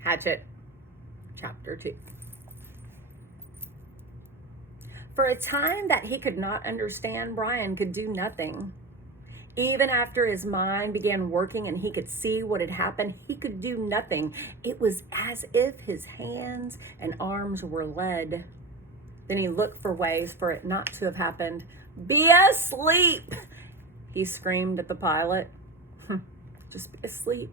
Hatchet Chapter 2. For a time that he could not understand, Brian could do nothing. Even after his mind began working and he could see what had happened, he could do nothing. It was as if his hands and arms were lead. Then he looked for ways for it not to have happened. "Be asleep!" he screamed at the pilot. "Just be asleep,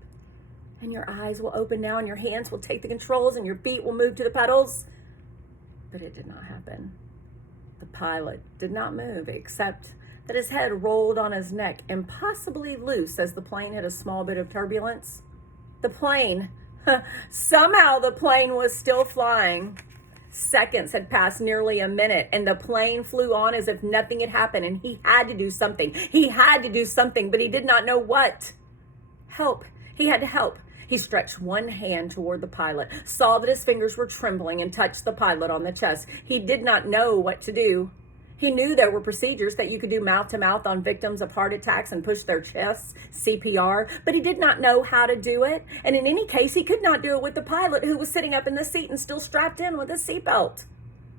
and your eyes will open now, and your hands will take the controls, and your feet will move to the pedals." But it did not happen. The pilot did not move, except that his head rolled on his neck, impossibly loose as the plane hit a small bit of turbulence. The plane, somehow the plane was still flying. Seconds had passed, nearly a minute, and the plane flew on as if nothing had happened, and he had to do something. He had to do something, but he did not know what. Help. He had to help. He stretched one hand toward the pilot, saw that his fingers were trembling, and touched the pilot on the chest. He did not know what to do. He knew there were procedures that you could do mouth-to-mouth on victims of heart attacks and push their chests, CPR, but he did not know how to do it. And in any case, he could not do it with the pilot, who was sitting up in the seat and still strapped in with a seatbelt.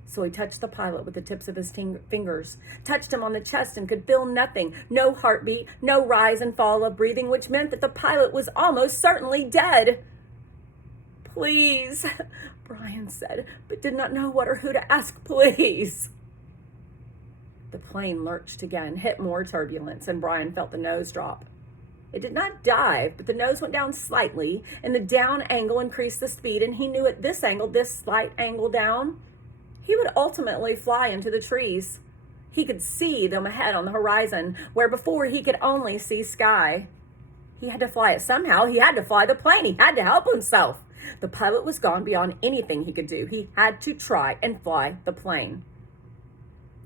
So he touched the pilot with the tips of his fingers, touched him on the chest, and could feel nothing. No heartbeat, no rise and fall of breathing, which meant that the pilot was almost certainly dead. "Please," Brian said, but did not know what or who to ask. "Please." The plane lurched again, hit more turbulence, and Brian felt the nose drop. It did not dive, but the nose went down slightly, and the down angle increased the speed, and he knew at this angle, this slight angle down, he would ultimately fly into the trees. He could see them ahead on the horizon, where before he could only see sky. He had to fly it somehow. He had to fly the plane. He had to help himself. The pilot was gone beyond anything he could do. He had to try and fly the plane.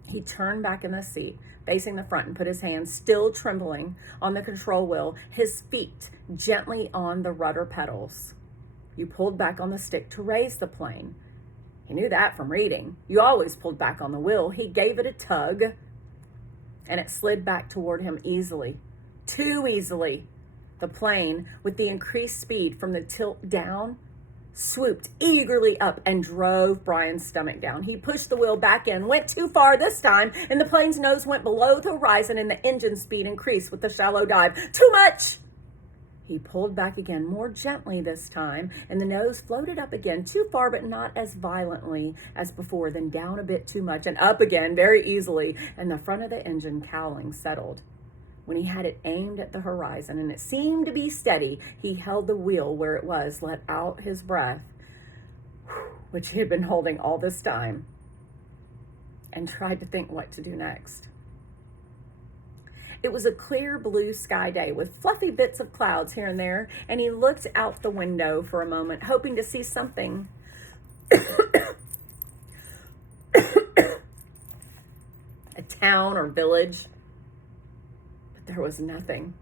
He turned back in the seat, facing the front, and put his hands, still trembling, on the control wheel, his feet gently on the rudder pedals. You pulled back on the stick to raise the plane. He knew that from reading. You always pulled back on the wheel. He gave it a tug, and it slid back toward him easily. Too easily. The plane, with the increased speed from the tilt down, swooped eagerly up and drove Brian's stomach down. He pushed the wheel back in, went too far this time, and the plane's nose went below the horizon, and the engine speed increased with the shallow dive. Too much! He pulled back again, more gently this time, and the nose floated up again, too far but not as violently as before, then down a bit too much, and up again very easily, and the front of the engine cowling settled. When he had it aimed at the horizon and it seemed to be steady, he held the wheel where it was, let out his breath, which he had been holding all this time, and tried to think what to do next. It was a clear blue sky day with fluffy bits of clouds here and there, and he looked out the window for a moment, hoping to see something. A town or village. But there was nothing.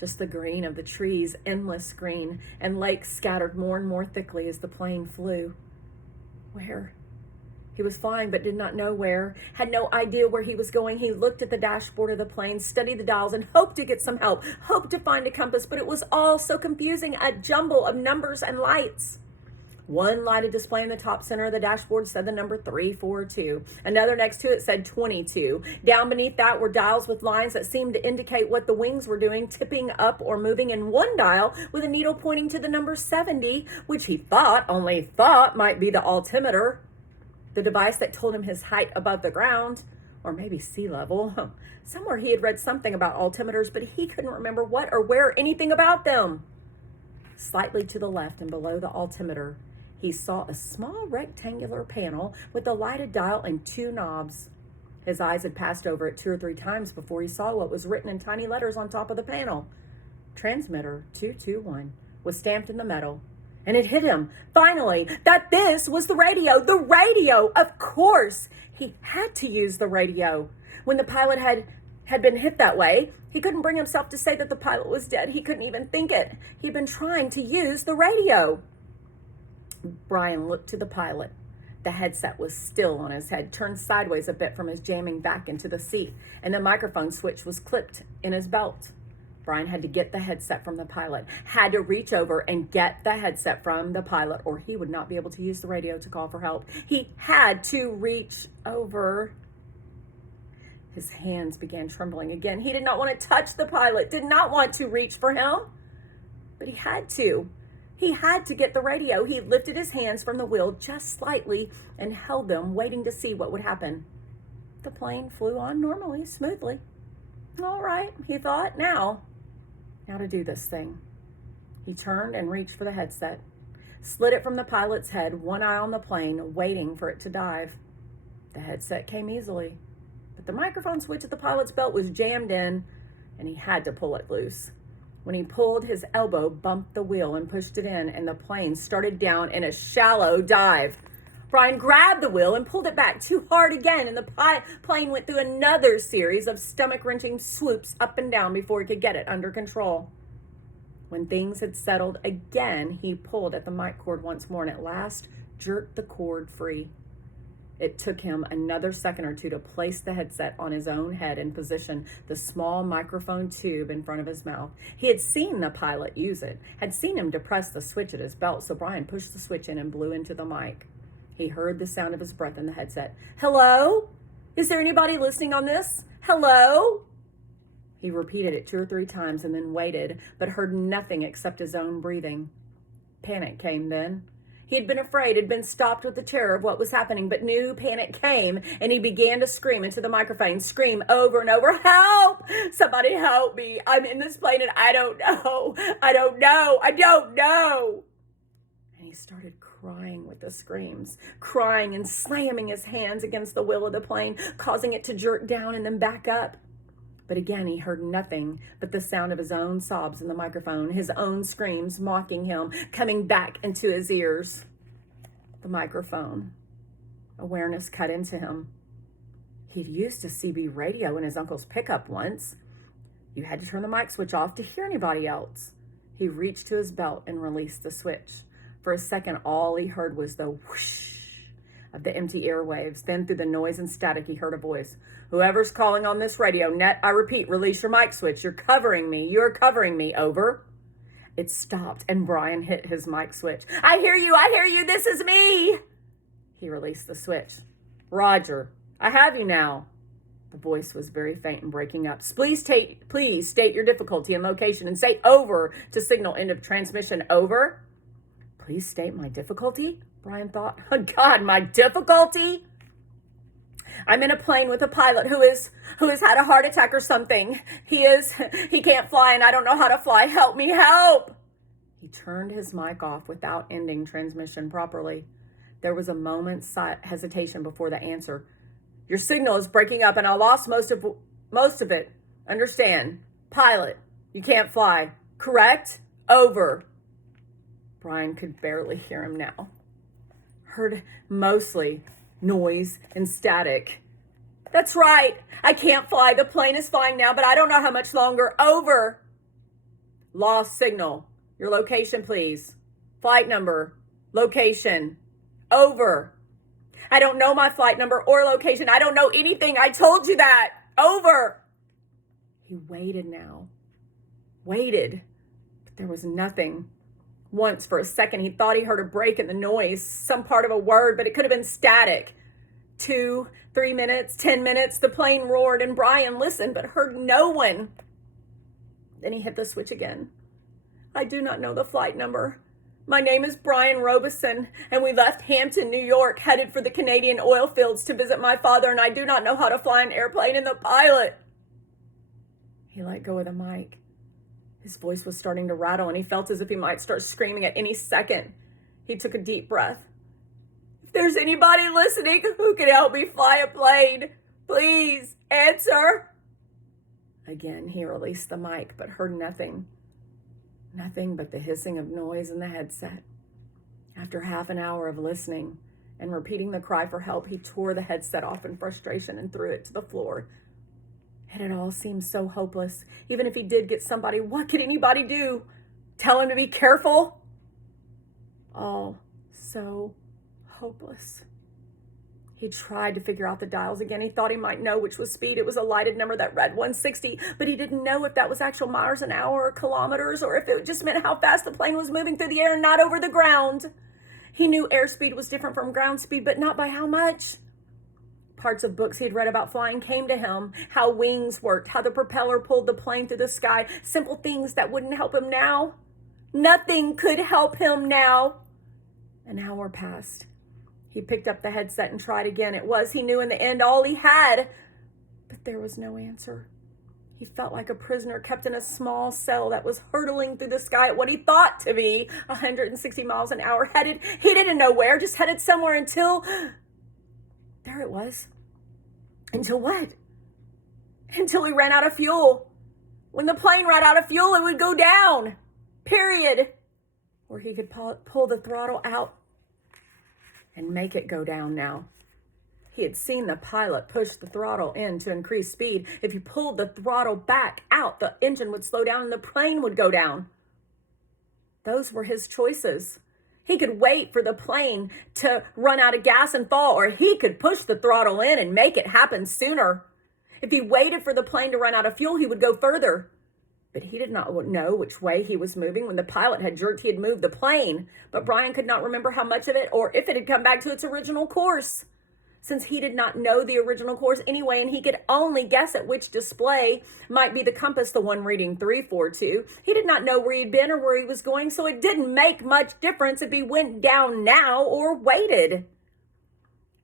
Just the green of the trees, endless green, and lakes scattered more and more thickly as the plane flew. Where? He was flying but did not know where, had no idea where he was going. He looked at the dashboard of the plane, studied the dials, and hoped to get some help, hoped to find a compass, but it was all so confusing, a jumble of numbers and lights. One lighted display in the top center of the dashboard said the number 342. Another next to it said 22. Down beneath that were dials with lines that seemed to indicate what the wings were doing, tipping up or moving, and one dial with a needle pointing to the number 70, which he only thought might be the altimeter, the device that told him his height above the ground, or maybe sea level. Somewhere he had read something about altimeters, but he couldn't remember what or where or anything about them. Slightly to the left and below the altimeter, he saw a small rectangular panel with a lighted dial and two knobs. His eyes had passed over it 2 or 3 times before he saw what was written in tiny letters on top of the panel. Transmitter 221 was stamped in the metal. And it hit him, finally, that this was the radio. The radio, of course. He had to use the radio. When the pilot had been hit that way, he couldn't bring himself to say that the pilot was dead. He couldn't even think it. He'd been trying to use the radio. Brian looked to the pilot. The headset was still on his head, turned sideways a bit from his jamming back into the seat, and the microphone switch was clipped in his belt. Brian had to get the headset from the pilot, had to reach over and get the headset from the pilot, or he would not be able to use the radio to call for help. He had to reach over. His hands began trembling again. He did not want to touch the pilot, did not want to reach for him, but he had to. He had to get the radio. He lifted his hands from the wheel just slightly and held them, waiting to see what would happen. The plane flew on normally, smoothly. All right, he thought, now to do this thing. He turned and reached for the headset, slid it from the pilot's head, one eye on the plane, waiting for it to dive. The headset came easily, but the microphone switch at the pilot's belt was jammed in, and he had to pull it loose. When he pulled, his elbow bumped the wheel and pushed it in, and the plane started down in a shallow dive. Brian grabbed the wheel and pulled it back too hard again, and the plane went through another series of stomach-wrenching swoops up and down before he could get it under control. When things had settled again, he pulled at the mic cord once more and at last jerked the cord free. It took him another second or two to place the headset on his own head and position the small microphone tube in front of his mouth. He had seen the pilot use it, had seen him depress the switch at his belt, so Brian pushed the switch in and blew into the mic. He heard the sound of his breath in the headset. Hello? Is there anybody listening on this? Hello? He repeated it 2 or 3 times and then waited, but heard nothing except his own breathing. Panic came then. He had been afraid, had been stopped with the terror of what was happening, but new panic came, and he began to scream into the microphone, scream over and over, help! Somebody help me! I'm in this plane and I don't know! I don't know! I don't know! And he started crying with the screams, crying and slamming his hands against the wheel of the plane, causing it to jerk down and then back up. But again, he heard nothing but the sound of his own sobs in the microphone, his own screams mocking him, coming back into his ears. The microphone. Awareness cut into him. He'd used a CB radio in his uncle's pickup once. You had to turn the mic switch off to hear anybody else. He reached to his belt and released the switch. For a second, all he heard was the whoosh of the empty airwaves. Then through the noise and static, he heard a voice. Whoever's calling on this radio, net, I repeat, release your mic switch. You're covering me. You're covering me. Over. It stopped and Brian hit his mic switch. I hear you. I hear you. This is me. He released the switch. Roger, I have you now. The voice was very faint and breaking up. Please state your difficulty and location and say over to signal end of transmission. Over. Please state my difficulty? Brian thought. Oh, God, my difficulty? I'm in a plane with a pilot who has had a heart attack or something. He can't fly and I don't know how to fly. Help me, help! He turned his mic off without ending transmission properly. There was a moment's hesitation before the answer. Your signal is breaking up and I lost most of it. Understand? Pilot, you can't fly. Correct? Over. Brian could barely hear him now. Heard mostly noise and static. That's right. I can't fly. The plane is flying now, but I don't know how much longer. Over. Lost signal. Your location, please. Flight number. Location. Over. I don't know my flight number or location. I don't know anything. I told you that. Over. He waited now. Waited. But there was nothing. Once, for a second, he thought he heard a break in the noise, some part of a word, but it could have been static. 2, 3 minutes, 10 minutes, the plane roared, and Brian listened, but heard no one. Then he hit the switch again. I do not know the flight number. My name is Brian Robeson, and we left Hampton, New York, headed for the Canadian oil fields to visit my father, and I do not know how to fly an airplane in the pilot. He let go of the mic. His voice was starting to rattle, and he felt as if he might start screaming at any second. He took a deep breath. If there's anybody listening who can help me fly a plane, please answer. Again, he released the mic, but heard nothing. Nothing but the hissing of noise in the headset. After half an hour of listening and repeating the cry for help, he tore the headset off in frustration and threw it to the floor. And it all seemed so hopeless. Even if he did get somebody, what could anybody do? Tell him to be careful? All so hopeless. He tried to figure out the dials again. He thought he might know which was speed. It was a lighted number that read 160, but he didn't know if that was actual miles an hour or kilometers, or if it just meant how fast the plane was moving through the air and not over the ground. He knew airspeed was different from ground speed, but not by how much. Parts of books he had read about flying came to him, how wings worked, how the propeller pulled the plane through the sky, simple things that wouldn't help him now. Nothing could help him now. An hour passed. He picked up the headset and tried again. It was, he knew, in the end, all he had. But there was no answer. He felt like a prisoner kept in a small cell that was hurtling through the sky at what he thought to be 160 miles an hour, headed, he didn't know where, just headed somewhere until, there it was. Until what? Until he ran out of fuel. When the plane ran out of fuel, it would go down. Period. Or he could pull the throttle out and make it go down now. He had seen the pilot push the throttle in to increase speed. If he pulled the throttle back out, the engine would slow down and the plane would go down. Those were his choices. He could wait for the plane to run out of gas and fall, or he could push the throttle in and make it happen sooner. If he waited for the plane to run out of fuel, he would go further. But he did not know which way he was moving. When the pilot had jerked, he had moved the plane. But Brian could not remember how much of it or if it had come back to its original course. Since he did not know the original course anyway, and he could only guess at which display might be the compass, the one reading 342, he did not know where he'd been or where he was going, so it didn't make much difference if he went down now or waited.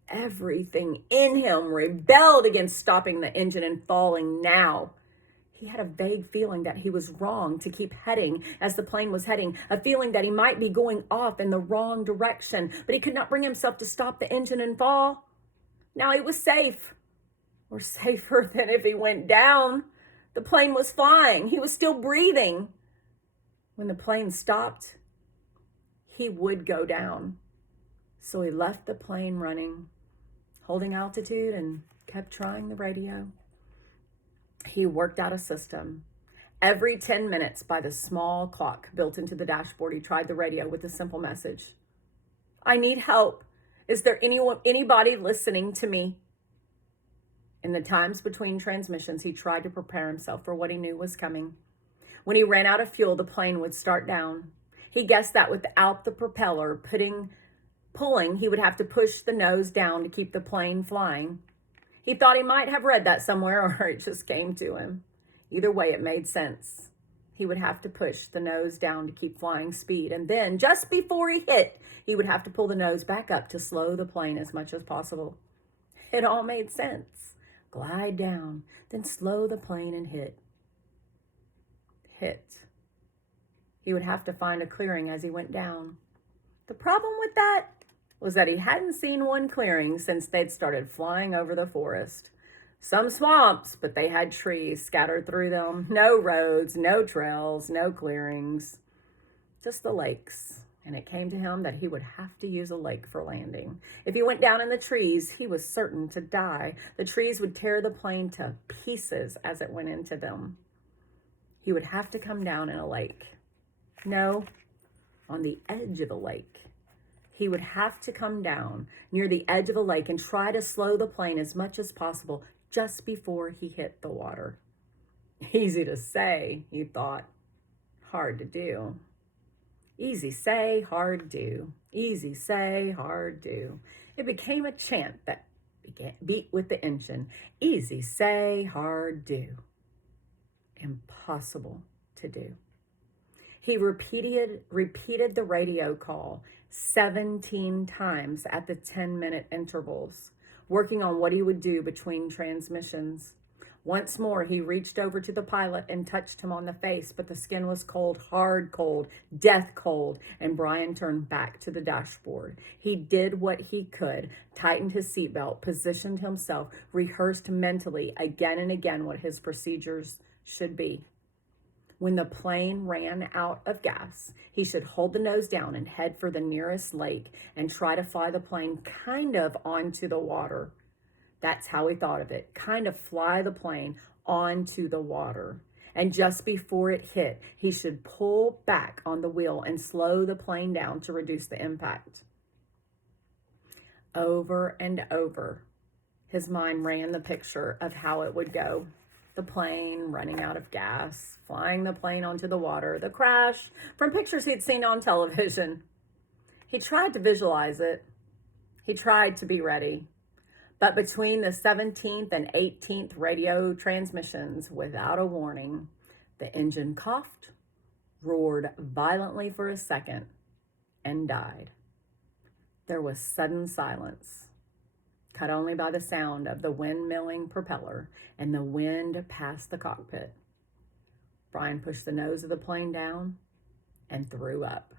Everything in him rebelled against stopping the engine and falling now. He had a vague feeling that he was wrong to keep heading as the plane was heading, a feeling that he might be going off in the wrong direction, but he could not bring himself to stop the engine and fall. Now he was safe, or safer than if he went down. The plane was flying. He was still breathing. When the plane stopped, he would go down. So he left the plane running, holding altitude, and kept trying the radio. He worked out a system. Every 10 minutes, by the small clock built into the dashboard, he tried the radio with a simple message. I need help. Is there anybody listening to me? In the times between transmissions, he tried to prepare himself for what he knew was coming. When he ran out of fuel, the plane would start down. He guessed that without the propeller pulling, he would have to push the nose down to keep the plane flying. He thought he might have read that somewhere, or it just came to him. Either way, it made sense. He would have to push the nose down to keep flying speed, and then, just before he hit, he would have to pull the nose back up to slow the plane as much as possible. It all made sense. Glide down, then slow the plane and hit. He would have to find a clearing as he went down. The problem with that was that he hadn't seen one clearing since they'd started flying over the forest. Some swamps, but they had trees scattered through them. No roads, no trails, no clearings. Just the lakes. And it came to him that he would have to use a lake for landing. If he went down in the trees, he was certain to die. The trees would tear the plane to pieces as it went into them. He would have to come down in a lake. No, on the edge of the lake. He would have to come down near the edge of the lake and try to slow the plane as much as possible just before he hit the water. Easy to say, he thought. Hard to do. Easy say, hard do. Easy say, hard do. It became a chant that beat with the engine. Easy say, hard do. Impossible to do. He repeated the radio call 17 times at the 10-minute intervals, working on what he would do between transmissions. Once more, he reached over to the pilot and touched him on the face, but the skin was cold, hard cold, death cold, and Brian turned back to the dashboard. He did what he could, tightened his seatbelt, positioned himself, rehearsed mentally again and again what his procedures should be. When the plane ran out of gas, he should hold the nose down and head for the nearest lake and try to fly the plane kind of onto the water. That's how he thought of it, kind of fly the plane onto the water. And just before it hit, he should pull back on the wheel and slow the plane down to reduce the impact. Over and over, his mind ran the picture of how it would go. The plane running out of gas, flying the plane onto the water, the crash from pictures he'd seen on television. He tried to visualize it. He tried to be ready. But between the 17th and 18th radio transmissions, without a warning, the engine coughed, roared violently for a second, and died. There was sudden silence, cut only by the sound of the windmilling propeller and the wind past the cockpit. Brian pushed the nose of the plane down and threw up.